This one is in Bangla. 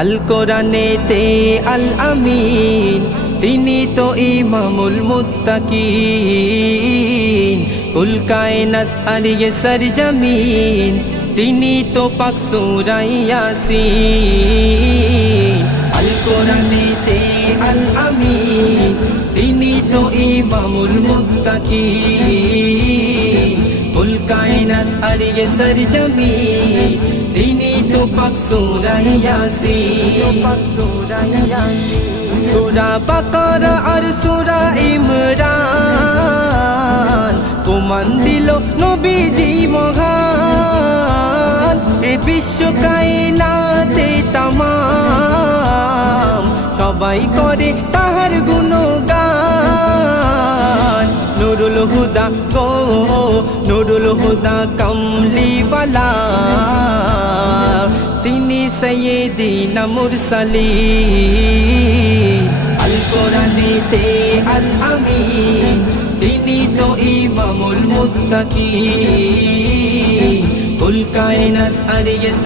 আল কোরআনেতে আল আমিন, তিনি তো ইমামুল মুত্তাকিন। কুল কায়নাত আর ইয়ে সরজমিন, তিনি তো পাক সূরা ইয়াসিন। আল কোরআনেতে আল আমিন, তিনি তো ইমামুল মুত্তাকিন। কুল কায়নাত আর ইয়ে সরজমিন, তিনি তো পাক সূরা ইয়াসিন। সূরা বাকারা আর সূরা ইমরান প্রমাণ দিল নবীজি মহান। এ বিশ্ব কায়নাতে তামাম সবাই করে তাহার গুণগান। নুরুল হুদা গো নুরুল হুদা কামলিওয়ালা, তিনি সাইয়্যিদিনা মুরসালিন। আল কোরআনেতে আল আমিন, তিনি তো ইমামুল মুত্তাকিন। কুল কায়নাত আর ইয়ে